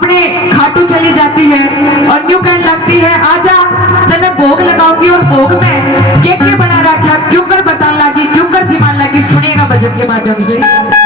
अपने खाटू चली जाती है और न्यू कहने लगती है आजा तेने भोग लगाऊंगी और भोग में के बना रखा क्यों कर बताने लगी क्यों कर जिमान लगी। सुनेगा भजन के माध्यम से।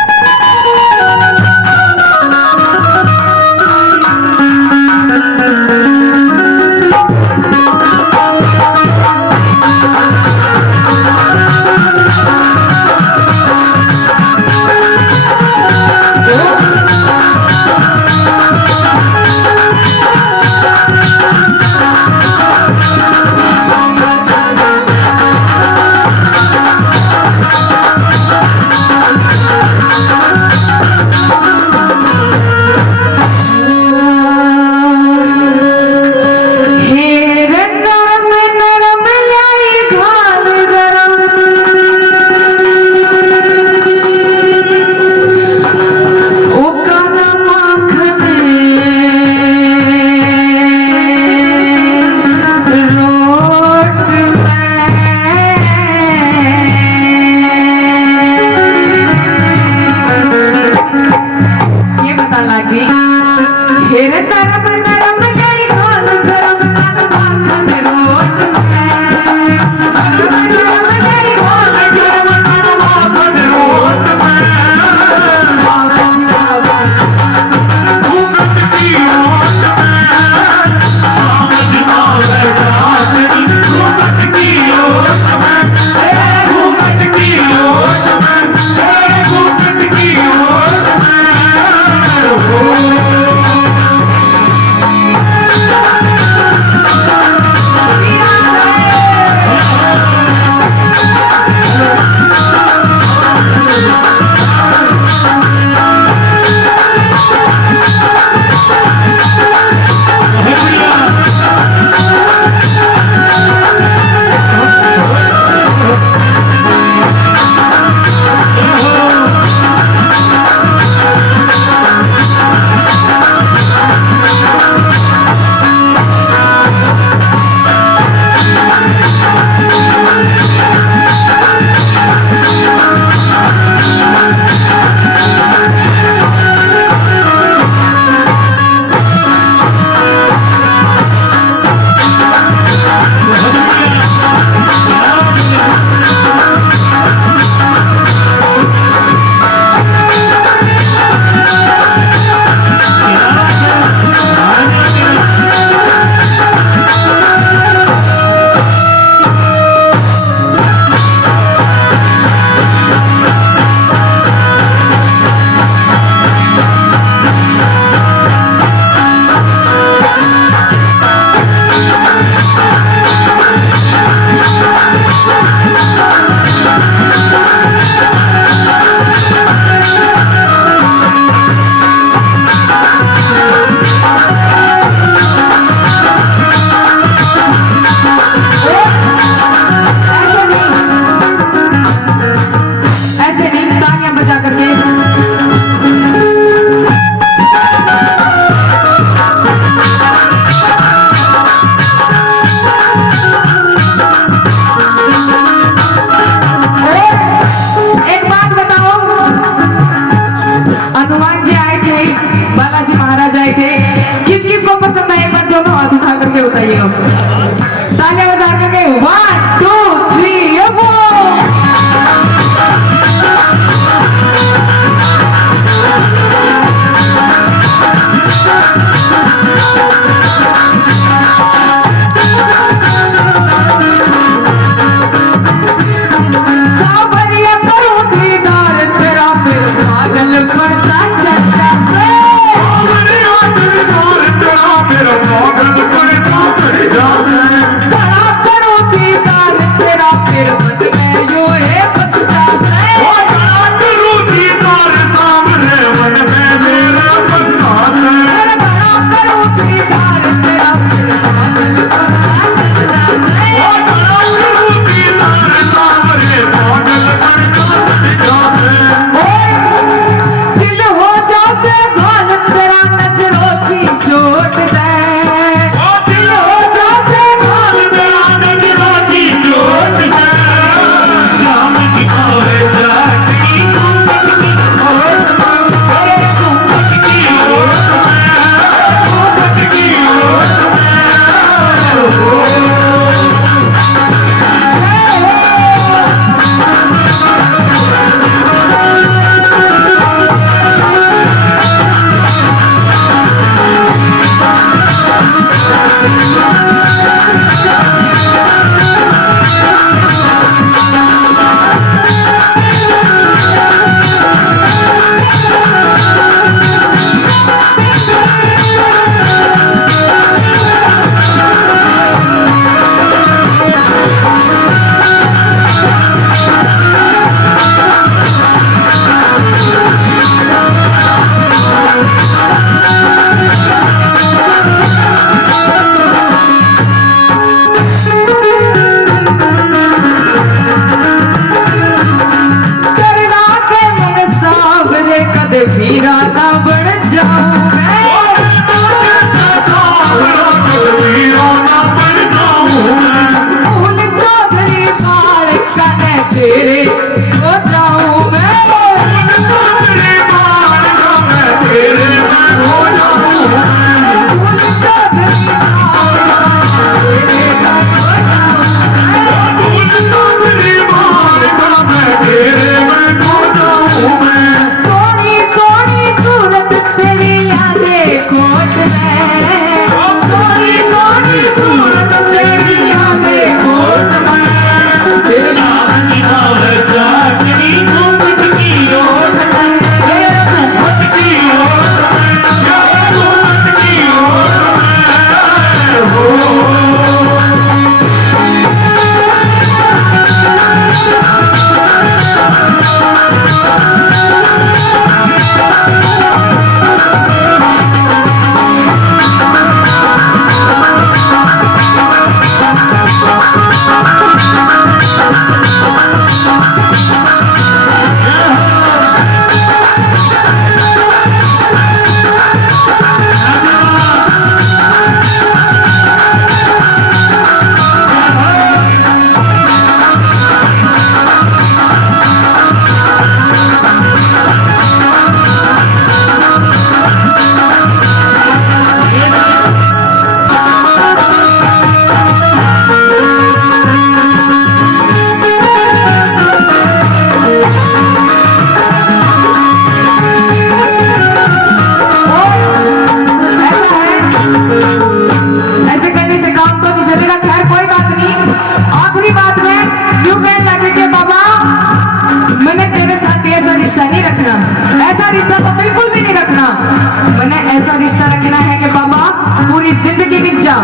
ऐसा रिश्ता रखना है कि बाबा पूरी जिंदगी निभ जा,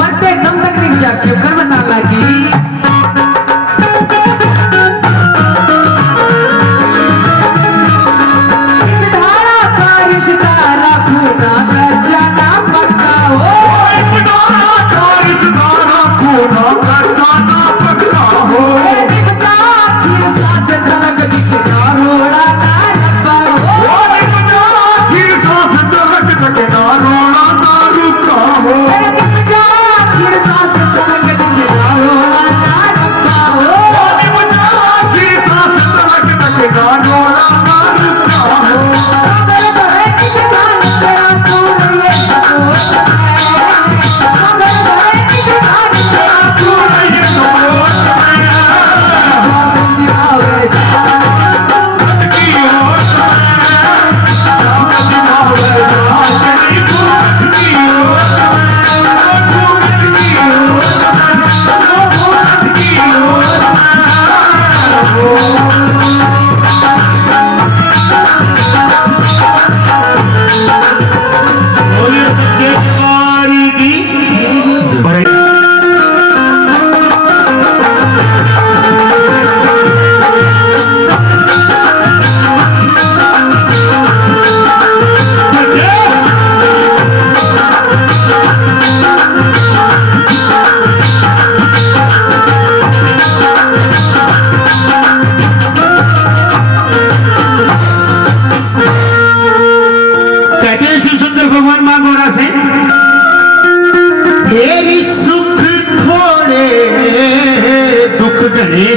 मरते दम तक निभ जा, क्यों कर बता लगी।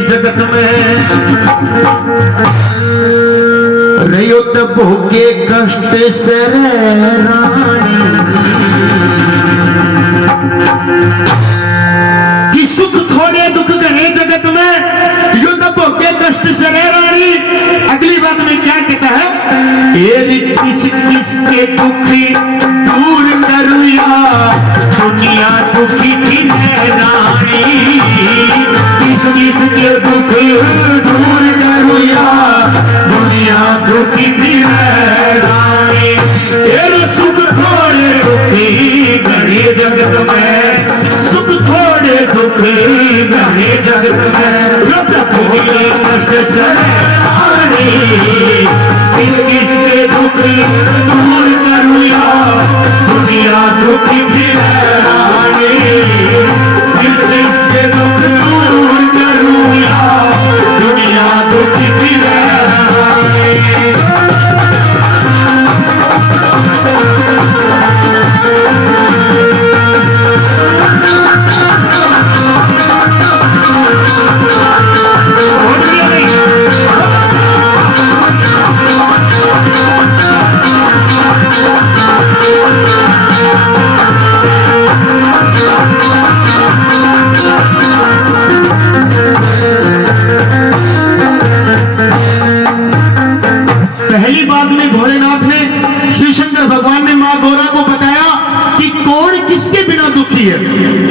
जगत में रहो तो भोगे कष्ट से रानी कि सुख थोड़े दुख घने जगत में युद्ध भोगे कष्ट से रानी। अगली बात में क्या कहता है, किस किस के दुखी दूर करुया दुनिया दुखी थी रानी, किस किस के दुख दूर करुया दुनिया दुखी थी रानी। तेरे सुख थोड़े दुखी घने जगत में, सुख थोड़े दुखी घने जगत में रुत भोगे कष्ट से रानी, किस किस के दुख दूर करुया दुनिया दुखी थी रानी, किस किस के दुख दूर करुया दुनिया दुखी थी रानी। पहली बात में भोलेनाथ ने, श्री शंकर भगवान ने मां गौरा को बताया कि कौन किसके बिना दुखी है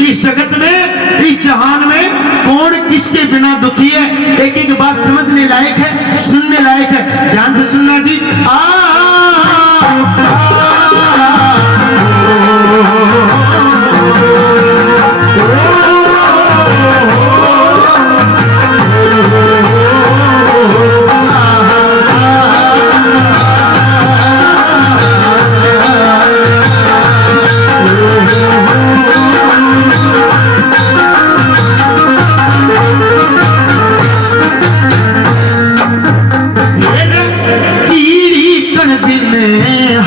इस जगत में, इस जहान में कौन किसके बिना दुखी है। एक एक बात समझने लायक है, सुनने लायक है, ध्यान से सुनना जी।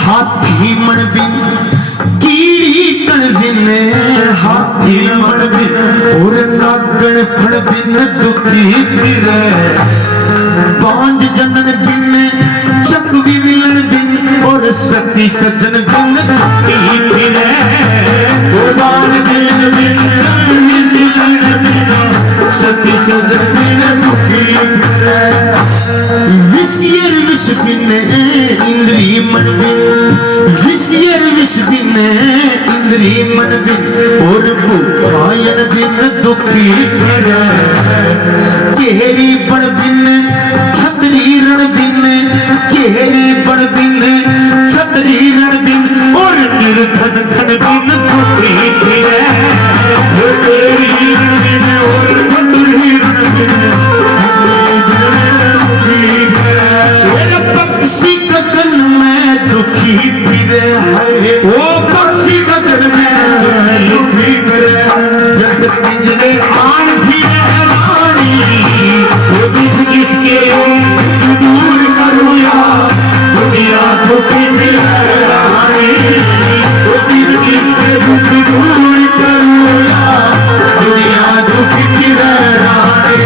हाथी मन बिन कीड़ी कण बिन हाथी मन बिन और नागण फण बिन दुखी फिरे, बांझ जनन बिन चकवी मिलन बिन और सती सजन बिन दुखी फिरे, बांझ जनन बिन चकवी मिलन बिन सती सजन बिन दुखी फिरे, विषयर विष बिन इंद्री मन बिन, विषयर विष बिन इंद्री मन बिन और भूखायन बिन दुखी फिरे, केहरी बण बिन छतरी रण बिन, केहरी बण बिन छतरी रण बिन और फिरे है वो पक्षी गगन में दुखी करे जग पिंजरे आन फिरे रानी वो किसके दूर करो या दुनिया दुखी फिरे रानी वो किसके दुख दूर करो या दुनिया दुखी फिरे रानी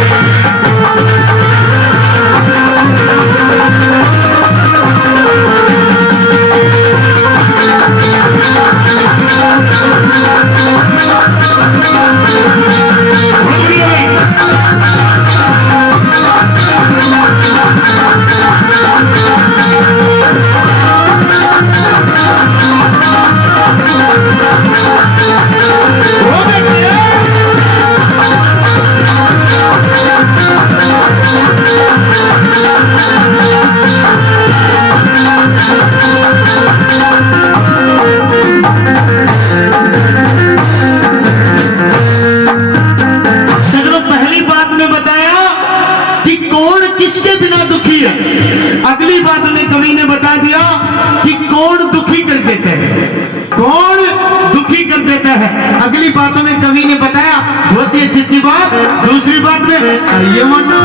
अगली बात में कवि ने बता दिया कि कौन दुखी कर देते हैं, कौन दुखी कर देता है। अगली बातों में कवि ने बताया बहुत ही अच्छी बात। दूसरी बात में ये मानो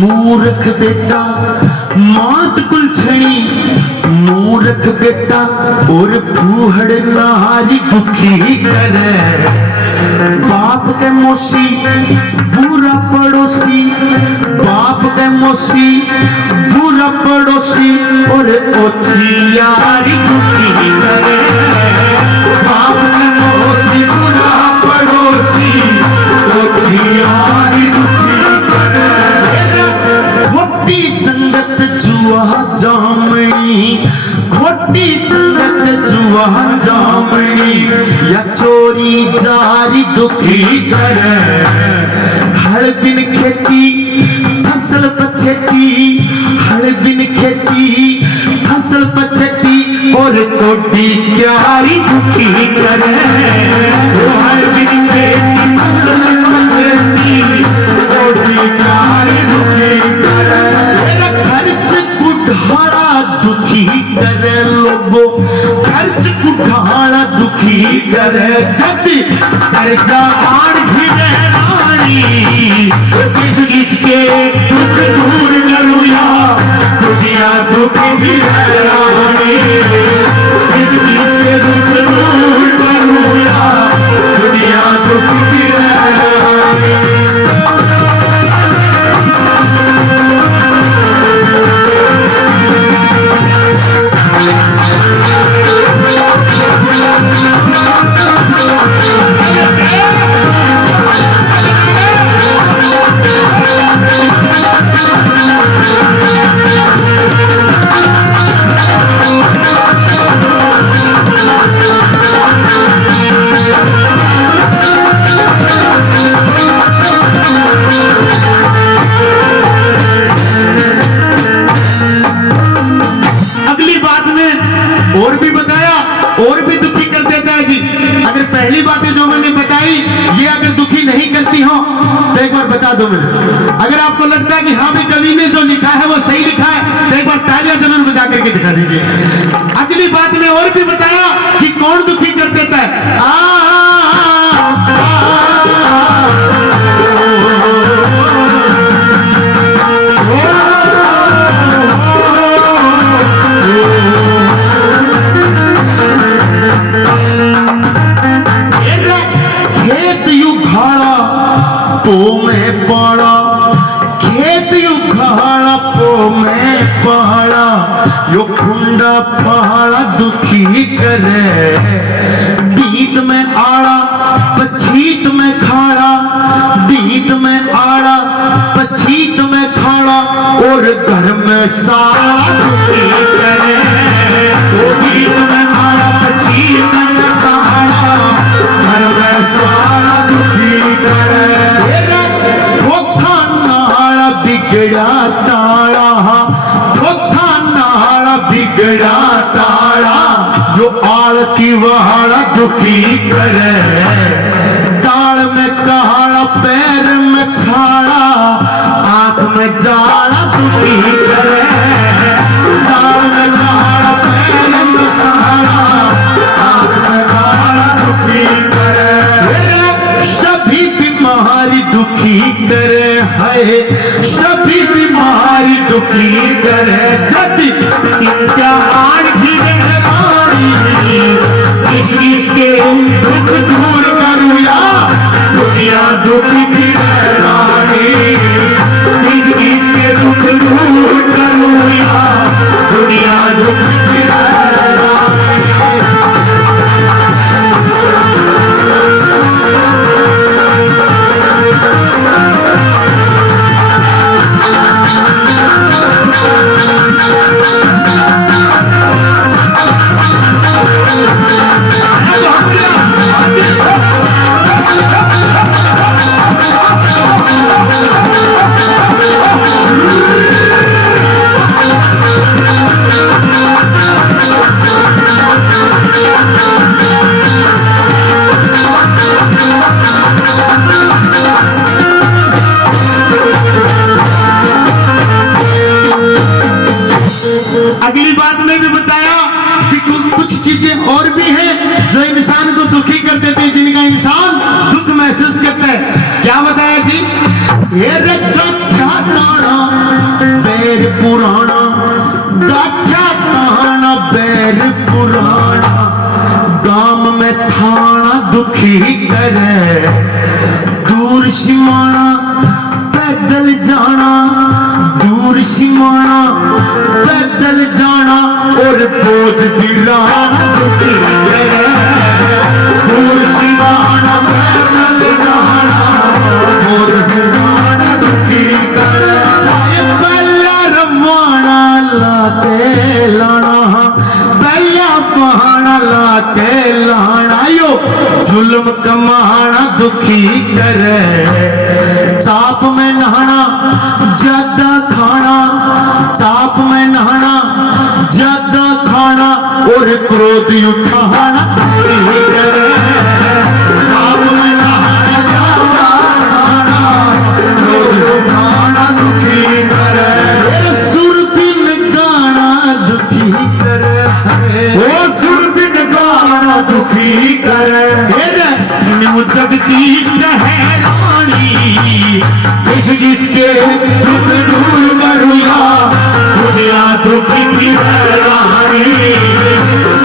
मूर्ख बेटा मात कुल छणी मूर्ख बेटा और फूहड़ नारी दुखी करे बाप के मोसी बुरा पड़ोसी बाप के मोसी बुरा पड़ोसी और ओछी यारी दुखी करे बाप के मोसी बुरा पड़ोसी ओछी यारी दुखी करे खोटी संगत जुआ जामनी खोटी संगत जुआ जामनी या चोरी जारी दुखी करे हर बिन खेती फसल पछेती हर बिन खेती फसल पछेती और कोटी क्यारी दुखी करे हर बिन खेती फसल पछेती कोटी क्यारी दुखी खर्च कुठाड़ा दुखी करे लोगो खर्च कुठाड़ा दुखी करे जब कर्जा आड़ फिरे रानी किस के दुख दूर करूँ या दुनिया दुखी फिरे रानी किस के दुख दूर करूँ या दुनिया दुखी फिरे रानी और भी बताया और भी दुखी कर देता है जी। अगर पहली बातें जो मैंने बताई ये अगर दुखी नहीं करती हो तो एक बार बता दो मुझे। अगर आपको लगता है कि हाँ भी कवि ने जो लिखा है वो सही लिखा है तो एक बार तालियां जरूर बजा करके दिखा दीजिए। अगली बात ने और भी बताया कि कौन दुखी कर देता है। खेत युगाड़ा पो में पाड़ा खेत युगाड़ा पो में पाड़ा यो खुंडा पहाड़ा दुखी करे बीत में आड़ा पछीत में खाड़ा बीत में आड़ा पछीत में खाड़ा और घर में सारा दुखी करे बिगड़ा ताला, चौथा नाला बिगड़ा ताला, जो आलती वाला दुखी करे, दाल में काला पैर में छाला, आंख में जाला दुखी करे, दाल में काला पैर में छाला, आंख में जाला दुखी करे, सभी बीमारी दुखी करे है, सभी बीमारी दुखी करे, जदि चिंता आन इसके दुख दूर करूया, दुनिया दुख की रानी, इसके दुख दूर करूया, दुनिया दुख की अगली बात में भी बताया कि कुछ चीजें और भी हैं जो इंसान को दुखी कर देते हैं, जिनका इंसान दुख महसूस करता है। क्या बताया जी? ये गाठा ताना बैर पुराना, गाठा ताना बैर पुराना, गाम में थाना दुखी करे, दूर सिमाना पैदल जाना, दूर सिमाना पैदल जाना, और बोझ दिलाना दुखी करे, दूर सिमाना पैदल जाना, बोझ दिलाना दुखी करे, पहला रवाना लाके लाना, पहला बहाना लाके लाना, यो जुल्म कमाना दुखी करे, ताप में नहाना ज्यादा खाना, ताप में नहाना ज्यादा खाना, और क्रोध उठाना दुखी करे, ताप में नहाना ज्यादा खाना, क्रोध उठाना दुखी करे, सुर बिन गाना दुखी करे, वो सुर बिन गाना दुखी करे, न्यू जगदीश है रानी, जिसके दुख दूर करूया, दुनिया दुखी की रानी,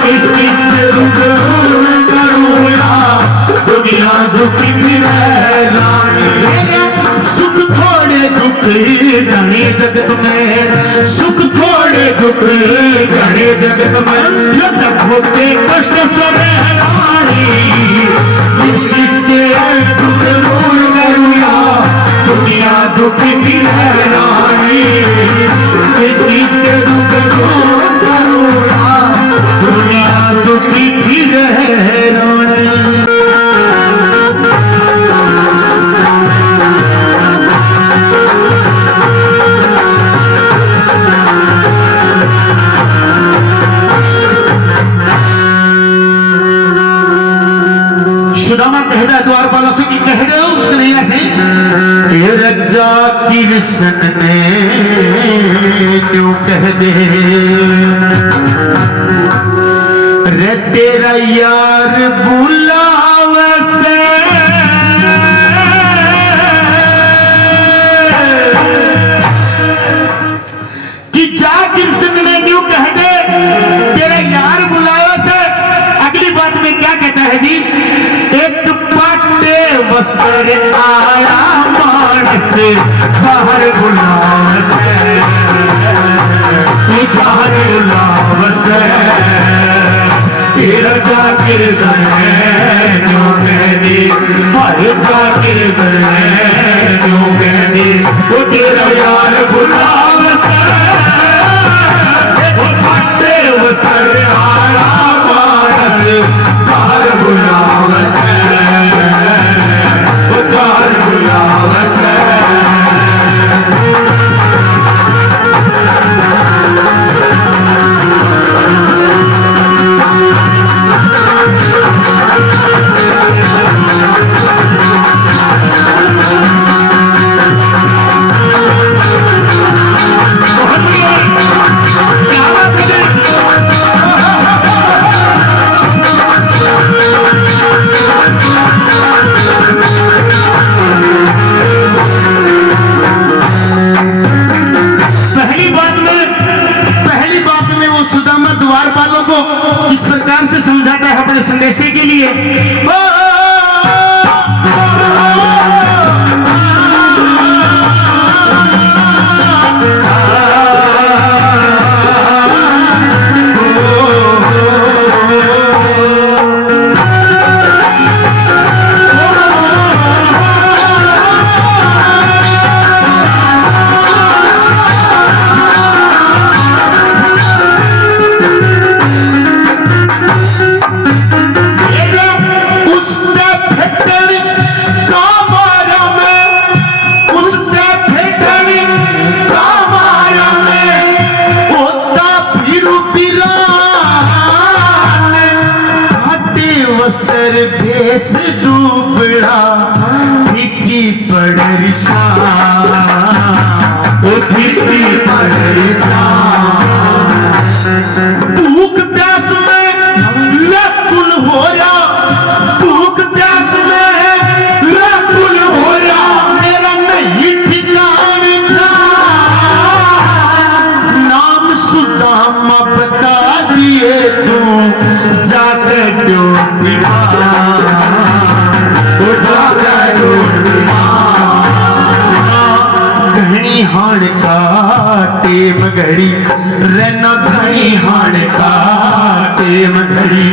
जिसके दुख दूर करूया, दुनिया दुखी की रानी, सुख थोड़े दुख घने जगत में, सुख थोड़े दुख घने जगत में, जब होते कष्ट सरे रानी, जिसके दुख दूर करूया, दुनिया दुखी की रानी, इसके दुख दूर करूया, दुनिया दुखी की रानी। सुदामा कह रहा है द्वारपालों से कि कह रहे हो उसके नहीं ऐसे, ये रजा कृष्ण ने क्यों कह दे रे तेरा यार बुलावे से, कि जा कृष्ण ने क्यों कह दे तेरा यार बुलावे से। अगली बात में क्या कहता है जी? एक पाटे वस्त्र आया मानस बाहर बुलावस, बाहर बुलावस, तेरा जाकिर सर क्यों कह दे, हर जाकिर सर क्यों कह दे, वो तेरा यार बुलावस, वो पाटे वस्त्र आया मानस बाहर बुलावस, बुलावस। हमारे संदेशे के लिए। भेष दुबड़ा फीकी पड़रिशा फीकी पड़रिशा भूख प्यास में व्याकुल हो रहा भूख प्यास में व्याकुल हो रहा मेरा नहीं ठिकाने का नाम सुदामा बता दिए तू जाकर डोबी घनी हाण का टेम घड़ी रहना घनी हाण का टेम घड़ी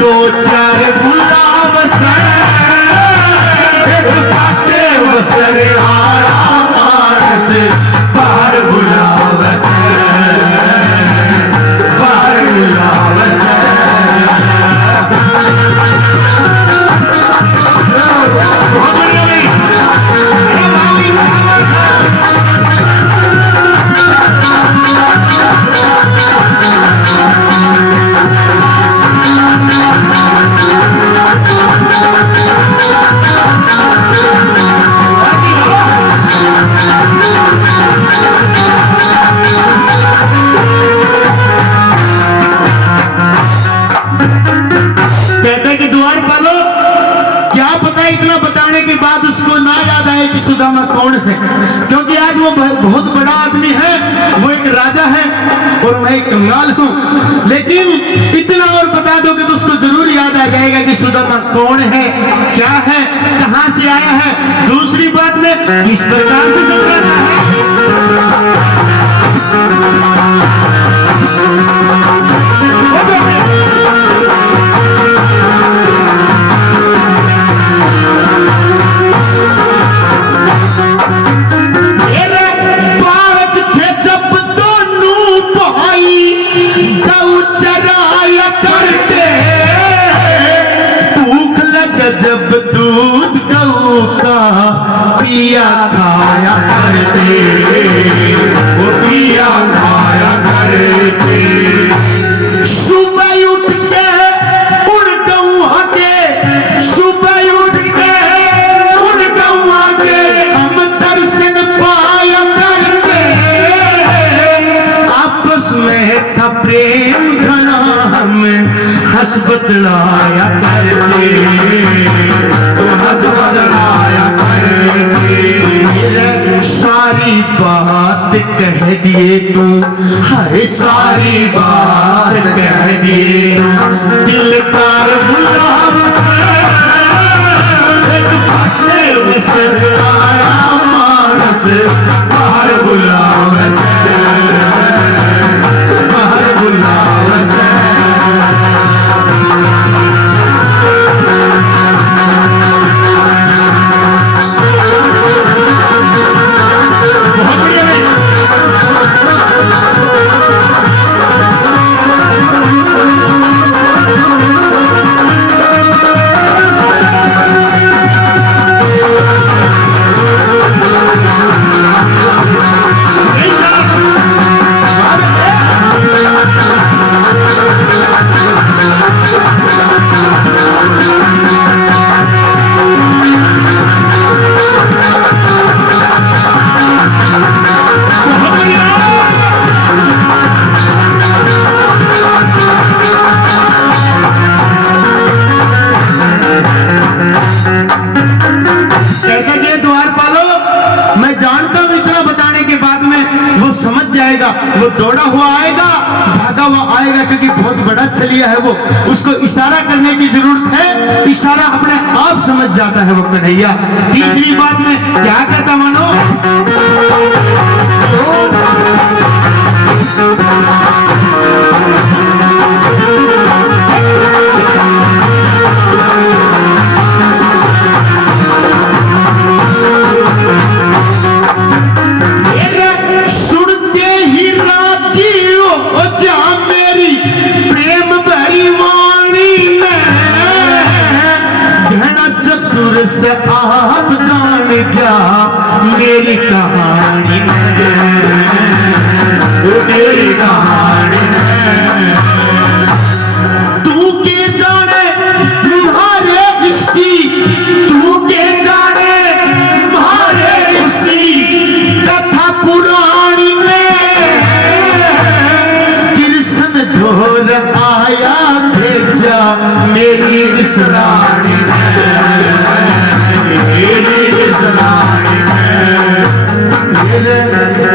दो चार गुलाब सर एक पासे वसर आया मानस बाहर गुलाब सर बाहर गुलाब सर सुदामा कौन है क्योंकि आज वो बहुत बड़ा आदमी है वो एक राजा है और मैं एक कंगाल हूं लेकिन इतना और बता दो कि उसको जरूर याद आ जाएगा कि सुदामा कौन है क्या है कहां से आया है दूसरी बात में किस प्रकार से समझाता है जब दूध गऊ का पिया खाया करते वो पिया खाया करते सुबह उठ के उड़ गऊ आगे सुबह उठ के उड़ गऊ आगे हम दर्शन पाया करते आपस में था प्रेम घना हम हंस बदलाया करते सारी बात कह दिए तू हर सारी बात कह दिए दिल पर आया मानस बाहर गुलाब बाहर गुलाब वो दौड़ा हुआ आएगा भागा हुआ आएगा गया क्योंकि बहुत बड़ा छलिया है वो, उसको इशारा करने की जरूरत है, इशारा अपने आप समझ जाता है वो कन्हैया। तीसरी बात में क्या करता मानो, से आप जान जा मेरी कहानी में, मेरी कहानी में तू के जाने मारे इसकी, तू के जाने मारे इसकी कथा पुरानी में। कृष्ण ढोल आया भेजा मेरी इस रानी में,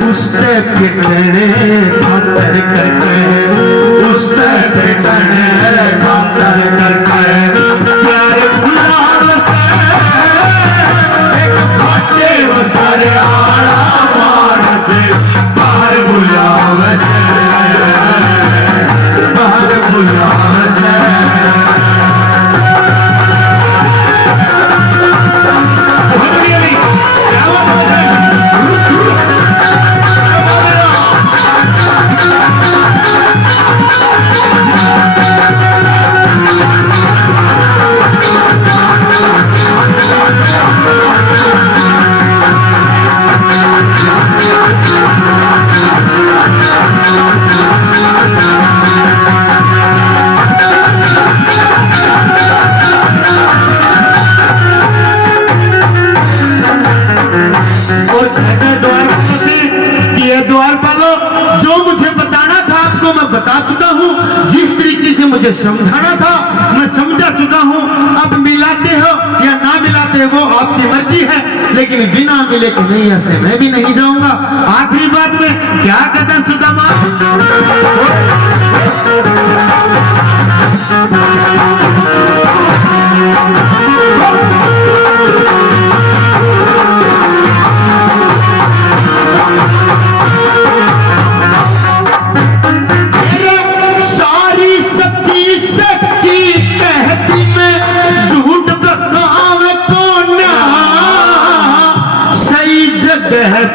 उसने पिटने खातर करके, उसने पिटने खातर करके प्यारे गुलाब से एक फटे वसारे आड़ा मार से बाहर गुलाब से, बाहर गुलाब से बता चुका हूं, जिस तरीके से मुझे समझाना था मैं समझा चुका हूं। अब मिलाते हो या ना मिलाते हो वो आपकी मर्जी है, लेकिन बिना मिले कन्हैया से मैं भी नहीं जाऊंगा। आखिरी बात में क्या कहता सुदामा,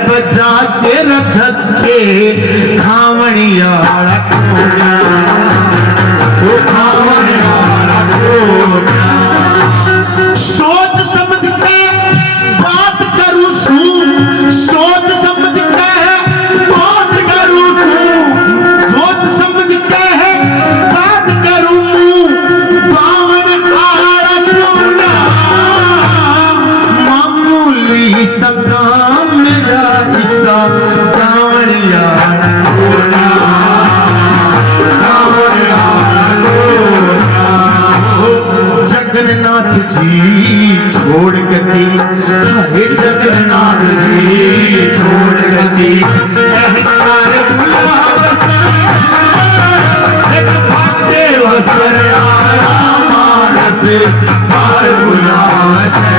बजा के रख के खावणिया सोच समझ के बात करूं सू, सोच समझ के बात करूं सू, सोच समझ के बात करूं बावन आड़ा टोना मामूली सका कावड़िया जगन्नाथ जी छोड़ गती, हे जगन्नाथ जी छोड़ गती वसर मानस बाहर गुलाब से,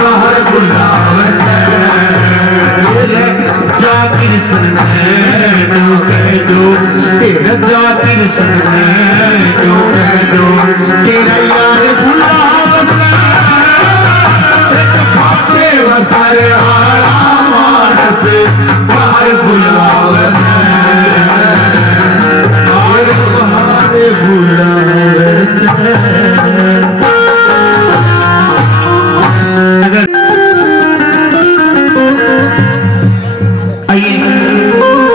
बाहर गुलाब से जा कृष्ण जो कह दो, तेरा जा कृष्ण जो कह दो, तेरा यार गुलाब से एक फाटे वसर आड़ा मानस बाहर गुलाब से, बाहर गुलाब से।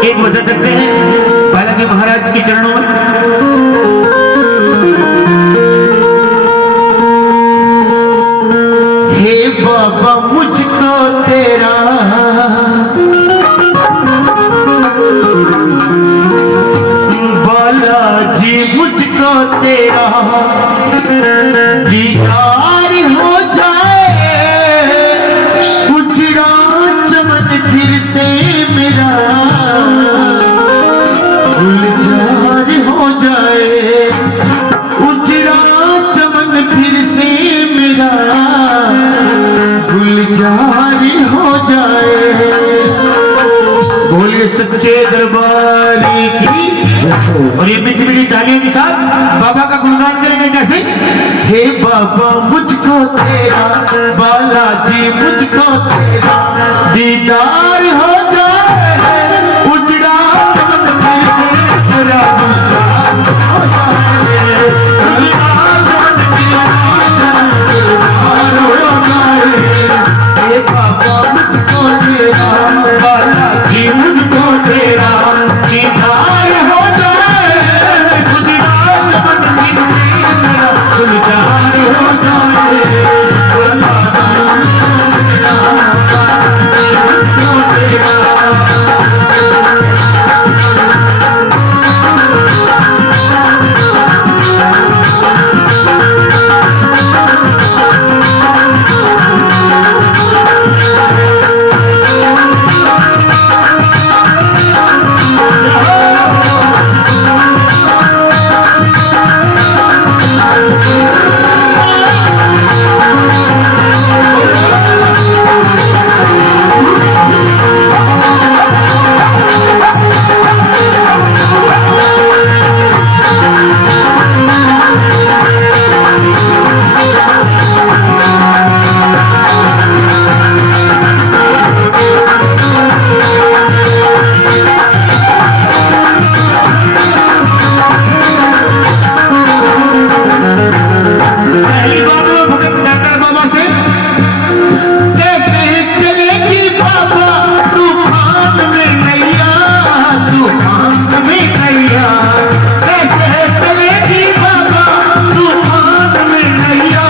एक वजह करते हैं बालाजी महाराज के चरणों में। हे बाबा मुझको तेरा बालाजी मुझको तेरा दीदार हो जाए, उजड़ा चमन फिर से मेरा भूल मीठी मीठी तालियों के साथ बाबा का गुणगान करेंगे। कैसे? हे बाबा मुझको तेरा, बालाजी मुझको तेरा दीदार हो जाए, उजड़ा चमन फिर से मेरा गुलजार हो जाए, उजड़ा चमन फिर से गुलजार हो जाए। हे बाबा मुझको तेरा, बालाजी मुझको तेरा दीदार हो जाए, उजड़ा चमन फिर से मेरा गुलजार हो जाए। हे बाबा मुझको तेरा, बालाजी मुझको तेरा। पहली बात वो भगत कहता है बाबा से, कैसे चलेगी बाबा तूफान में नैया, तूफान में नैया, कैसे चलेगी बाबा तूफान में नैया,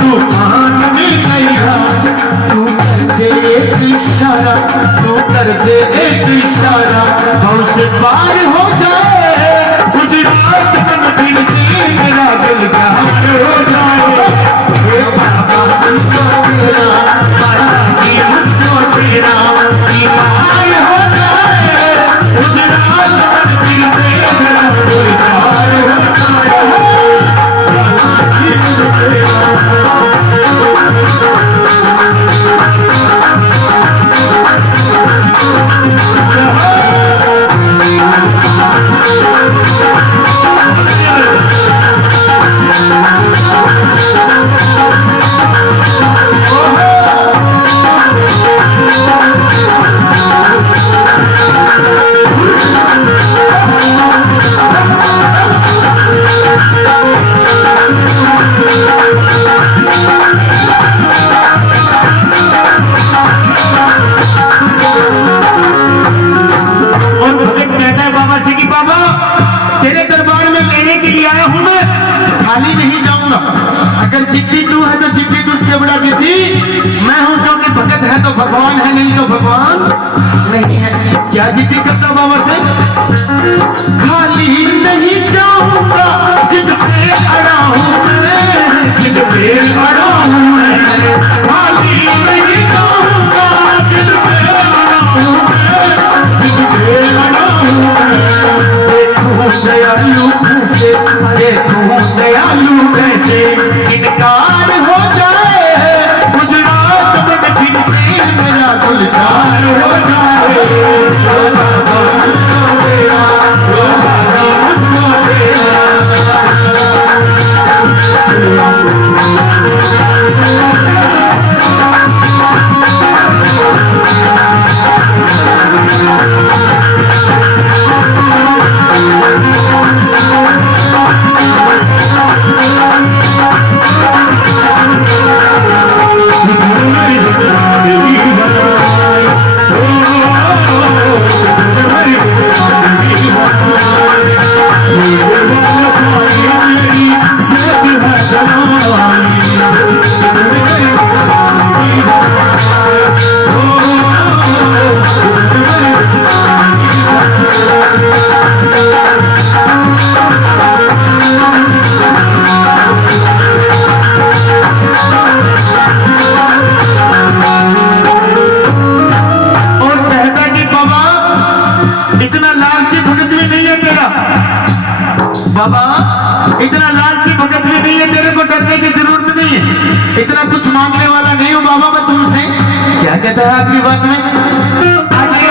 तूफान में नैया। तू कर दे एक इशारा, तू कर दे एक इशारा, हमसे पार हो जाए, गुजरात चमन फिर से मेरा दिलदार हो जाए। हे बाबा मुझको तेरा, बालाजी मुझको तेरा दीदार हो जाए, गुजरात चमन फिर से मेरा दिलदार हो जाए। बालाजी मुझको तेरा। और भगत कहता है बाबा से कि बाबा तेरे दरबार में लेने के लिए आया हूं, मैं खाली नहीं जाऊंगा। अगर जिद्दी तू है तो जिद्दी तुझसे बड़ा जिद्दी मैं हूं, क्योंकि भगत है तो भगवान है, नहीं तो भगवान नहीं है। क्या जिद्दी करता बाबा से? खाली नहीं जाऊंगा, जिद पे अड़ा हूं मैं, जिद पे अड़ा हूं मैं, खाली नहीं जाऊंगा, जिद पे अड़ा हूं मैं, जिद पे अड़ा हूं मैं। देखूं दयालु कैसे, देखूं दयालु कैसे इनकार हो जाए, गुजरात चमन फिर से मेरा गुलजार हो जाए। ओ बाबा मुझको तेरा, ओ बाबा मुझको तेरा। बाबा इतना लालची भगत भी नहीं है, तेरे को डरने की जरूरत नहीं है, इतना कुछ मांगने वाला नहीं हूँ बाबा मैं तुमसे। क्या कहता है आखिरी बात में? आज ये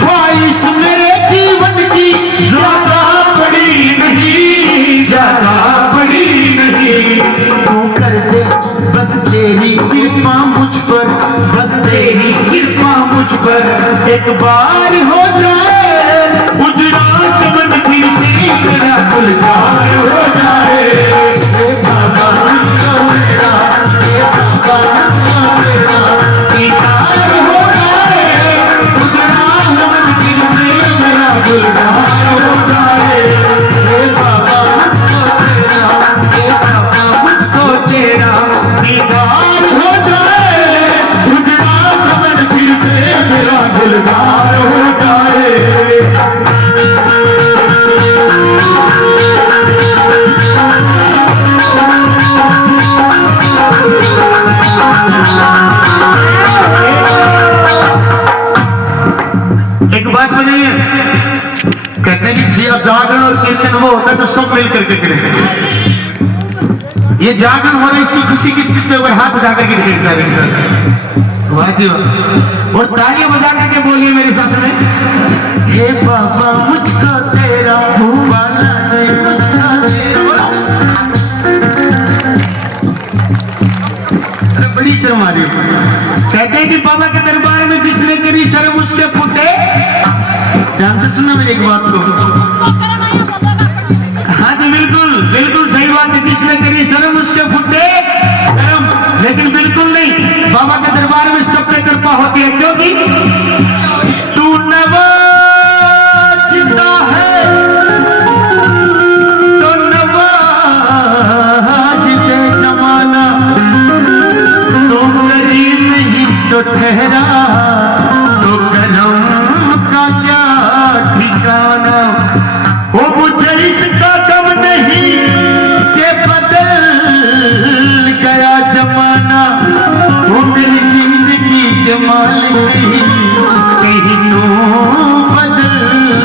ख्वाहिश मेरे जीवन की ज्यादा बड़ी नहीं, ज्यादा बड़ी नहीं। तू कर दे बस तेरी कृपा मुझ पर, बस तेरी कृपा मुझ पर। एक बार हो जाए उजड़ा चमन फिर से तेरा गुलजार हो जाए। हे बाबा मुझको मेरा, हे बाबा मुझको मेरा दीदार हो जाए, उजड़ा चमन फिर से मेरा गुलजार हो जाए। हे बाबा मुझको तेरा, हे बाबा मुझको तेरा दीदार हो जाए, उजड़ा चमन फिर से मेरा गुलजार हो जाए। एक बात बताइए, कहते हैं कि जागरण और कीर्तन वो होता है तो सब मिल करके करें। ये जागरण हो रहा है, इसकी खुशी किस किस से ऊपर हाथ उठा करके दिखेगी सारे के साथ। वाह जी वाह। और तालियां बजा करके बोलिए मेरे साथ में, हे बाबा मुझको तेरा वाला दे, मुझको तेरा। अरे बड़ी शर्म आ रही है। कहते हैं कि बाबा के दरबार में जिसने करी शर्म उसके फूटे। ध्यान से सुनना मेरी एक बात को। हाँ जी बिल्कुल बिल्कुल सही बात है, जिसने करी शर्म उसके फूटे कर्म। लेकिन बिल्कुल नहीं, बाबा के दरबार में सब पे कृपा होती है, क्योंकि तू नवाजता है तो नवाज दे जमाना, तो करीम ही तो ठहरा, तो करम का क्या ठिकाना। वो मुझे इसका गम नहीं कि बदल गया जमाना, वो मेरी जिंदगी के मालिक नहीं, कहीं नो बदल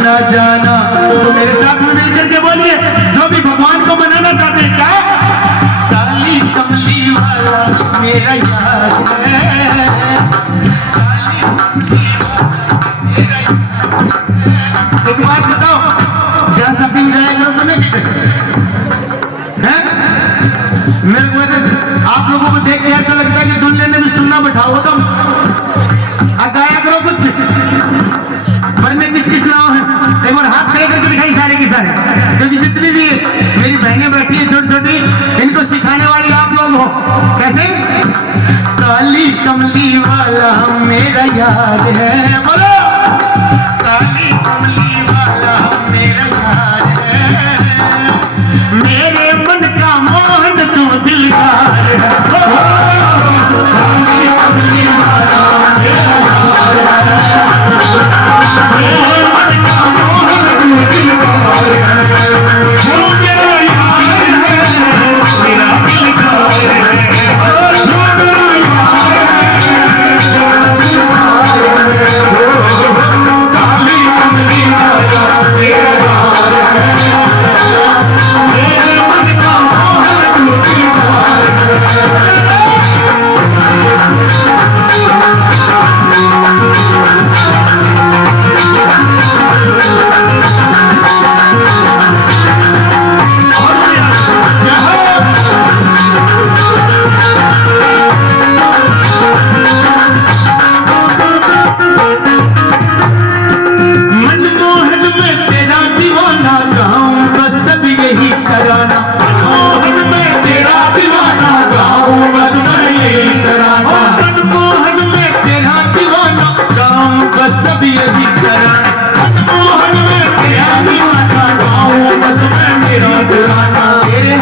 न जाना। तो मेरे साथ में मिलकर के बोलिए, जो भी भगवान को मनाना चाहते हैं, क्या काली कमली वाला मेरा यार है, काली कमली वाला मेरा यार है। एक बात बताओ, क्या शॉपिंग जाया करो तो नहीं हैं? मेरे को आप लोगों को देख के ऐसा लगता है कि दुल्हन ने भी सुनना बैठाओ तुम, गाया करो कुछ। पर मैं किसकी सुनाओ है, एक बार हाथ खड़े करके दिखाई सारे के सारे, क्योंकि जितनी भी मेरी बहनें बैठी है छोटी छोटी, इनको सिखाने वाली आप लोग हो। कैसे? काली कमली वाला मेरा यार है, बोलो काली कमली वाला मेरा यार है, मेरे मन का मोहन तू दिलदार है। काली कमली वाला मेरा यार है, मेरे मन का मोहन तू दिलदार है, वो मेरा यार है, मेरा दिलदार है, वो मेरा यार है, काली कमली वाला मेरा यार है, मेरे मन का मोहन तू दिलदार है। मनमोहन में तेरा दीवाना गाऊं बस सब यही कराना, मनमोहन में तेरा दीवाना गाऊं बस सब यही कराना, मनमोहन में तेरा दीवाना गाऊं बस सब यही कराना, मनमोहन में तेरा दीवाना गाऊं बस मेरा दीवाना। तेरे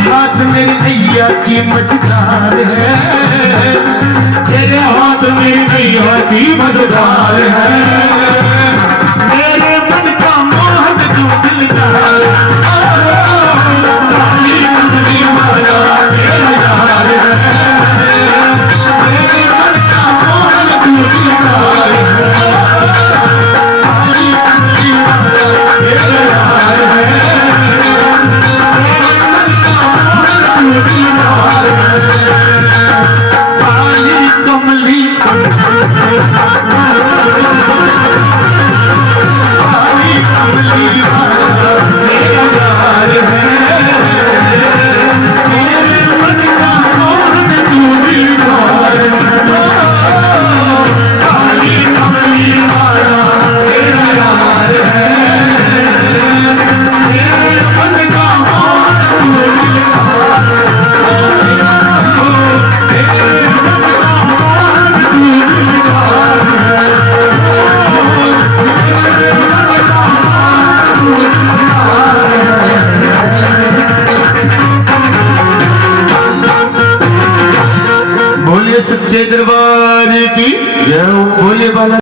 हाथ मेरी नैया की मझधार है, तेरे हाथ मेरी नैया की मझधार है, मेरे मन का मोहन तू दिलदार, काली कमली वाला मेरा यार है, मेरे मन का मोहन तू दिलदार है, काली कमली वाला मेरा यार है, मेरे मन का मोहन तू दिलदार है, काली कमली बोलिए सच्चे दरबार की, बोलिए बाला